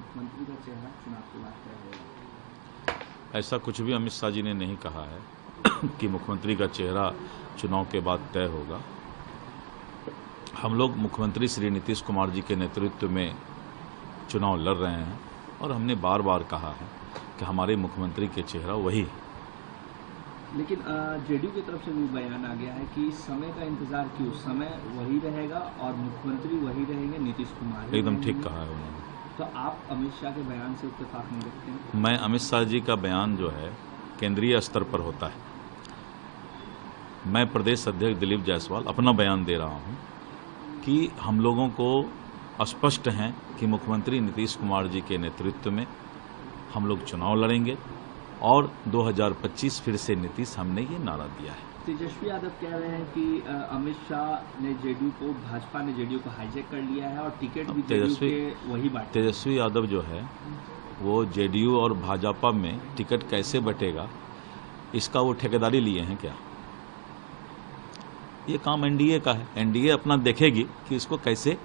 मुख्यमंत्री का चेहरा चुनाव के बाद तय होगा? ऐसा कुछ भी अमित शाह जी ने नहीं कहा है कि मुख्यमंत्री का चेहरा चुनाव के बाद तय होगा। हम लोग मुख्यमंत्री श्री नीतीश कुमार जी के नेतृत्व में चुनाव लड़ रहे हैं और हमने बार बार कहा है कि हमारे मुख्यमंत्री के चेहरा वही है। लेकिन जेडीयू की तरफ से भी बयान आ गया है कि समय का इंतजार क्यों, समय वही रहेगा और मुख्यमंत्री वही रहेंगे, नीतीश कुमार। एकदम ठीक कहा है उन्होंने। तो आप अमित शाह के बयान से इत्तेफाक नहीं रखते हैं? मैं अमित शाह जी का बयान जो है केंद्रीय स्तर पर होता है। मैं प्रदेश अध्यक्ष दिलीप जायसवाल अपना बयान दे रहा हूं कि हम लोगों को स्पष्ट हैं कि मुख्यमंत्री नीतीश कुमार जी के नेतृत्व में हम लोग चुनाव लड़ेंगे और 2025 फिर से नीतीश, हमने ये नारा दिया है। तेजस्वी यादव कह रहे हैं कि अमित शाह ने जेडीयू को, भाजपा ने जेडीयू को हाईजैक कर लिया है और टिकट भी जेडीयू के वही बांटे। तेजस्वी यादव जो है वो जेडीयू और भाजपा में टिकट कैसे बटेगा इसका वो ठेकेदारी लिए हैं क्या? ये काम एनडीए का है। एनडीए अपना देखेगी कि इसको कैसे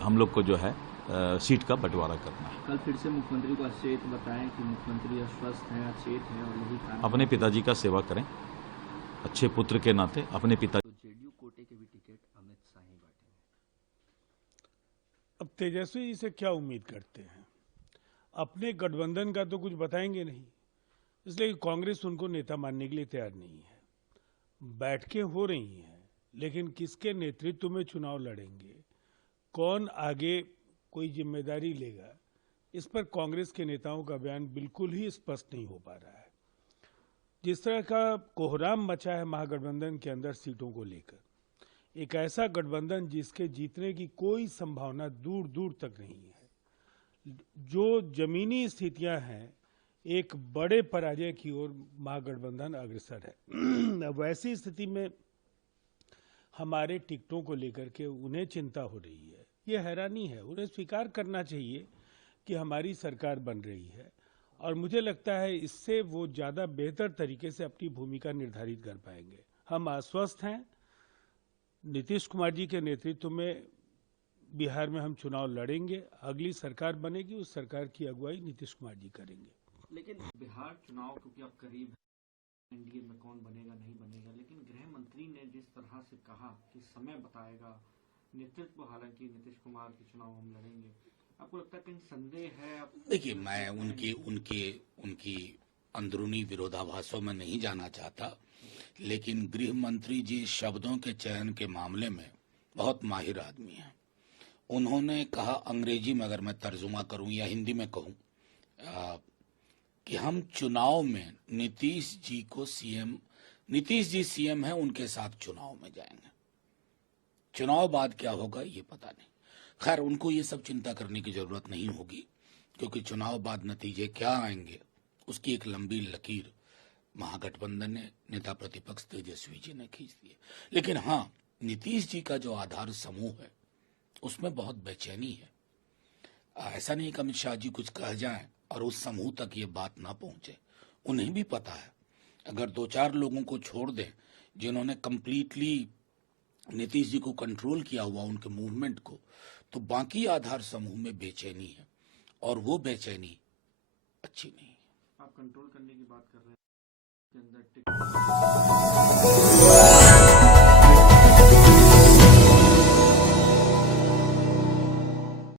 हम लोग को जो है सीट का बंटवारा करना है। कल फिर से मुख्यमंत्री को अचेत बताएं कि मुख्यमंत्री अस्वस्थ हैं, अचेत हैं और यही कारण। अपने पिताजी का सेवा करें, अच्छे पुत्र के नाते अपने पिता। तो जेडीयू कोटे के भी टिकट अमित शाह ही बांटेंगे। अब तेजस्वी जी से क्या उम्मीद करते हैं? अपने गठबंधन का तो कुछ बताएंगे नहीं, इसलिए कांग्रेस उनको नेता मानने के लिए तैयार नहीं है। बैठकें हो रही हैं, लेकिन किसके नेतृत्व में चुनाव लड़ेंगे, कौन आगे कोई जिम्मेदारी लेगा, इस पर कांग्रेस के नेताओं का बयान बिल्कुल ही स्पष्ट नहीं हो पा रहा है। जिस तरह का कोहराम मचा है महागठबंधन के अंदर सीटों को लेकर, एक ऐसा गठबंधन जिसके जीतने की कोई संभावना दूर दूर तक नहीं है, जो जमीनी स्थितियां हैं, एक बड़े पराजय की ओर महागठबंधन अग्रसर है। वैसी स्थिति में हमारे टिकटों को लेकर के उन्हें चिंता हो रही है, ये हैरानी है। उन्हें स्वीकार करना चाहिए कि हमारी सरकार बन रही है और मुझे लगता है इससे वो ज़्यादा बेहतर तरीके से अपनी भूमिका निर्धारित कर पाएंगे। हम आश्वस्त हैं, नीतीश कुमार जी के नेतृत्व में बिहार में हम चुनाव लड़ेंगे, अगली सरकार बनेगी, उस सरकार की अगुवाई नीतीश कुमार जी करेंगे। लेकिन बिहार चुनाव क्योंकि अब करीब एनडीए में कौन बनेगा नहीं बनेगा, लेकिन गृह मंत्री ने जिस तरह से कहा कि समय बताएगा, नेतृत्व हालांकि नीतीश कुमार के चुनाव हम लड़ेंगे, आपको लगता है कहीं संदेह है? देखिए, मैं उनकी अंदरूनी विरोधाभासों में नहीं जाना चाहता, लेकिन गृह मंत्री जी शब्दों के चयन के मामले में बहुत माहिर आदमी हैं। उन्होंने कहा, अंग्रेजी में अगर मैं तर्जुमा करूं या हिंदी में कहूं, कि हम चुनाव में नीतीश जी सीएम हैं, उनके साथ चुनाव में जाएंगे। चुनाव बाद क्या होगा ये पता नहीं। खैर, उनको ये सब चिंता करने की जरूरत नहीं होगी, क्योंकि चुनाव बाद नतीजे क्या आएंगे उसकी एक लंबी लकीर महागठबंधन ने, नेता प्रतिपक्ष तेजस्वी जी ने खींच दी है। लेकिन हाँ, नीतीश जी का जो आधार समूह है उसमें बहुत बेचैनी है। ऐसा नहीं कि अमित शाह जी कुछ कह जाएं और उस समूह तक ये बात ना पहुंचे। उन्हें भी पता है, अगर 2-4 लोगों को छोड़ दें जिन्होंने कंप्लीटली नीतीश जी को कंट्रोल किया हुआ, उनके मूवमेंट को, तो बाकी आधार समूह में बेचैनी है और वो बेचैनी अच्छी नहीं है। आप कंट्रोल करने की बात कर रहे हैं के अंदर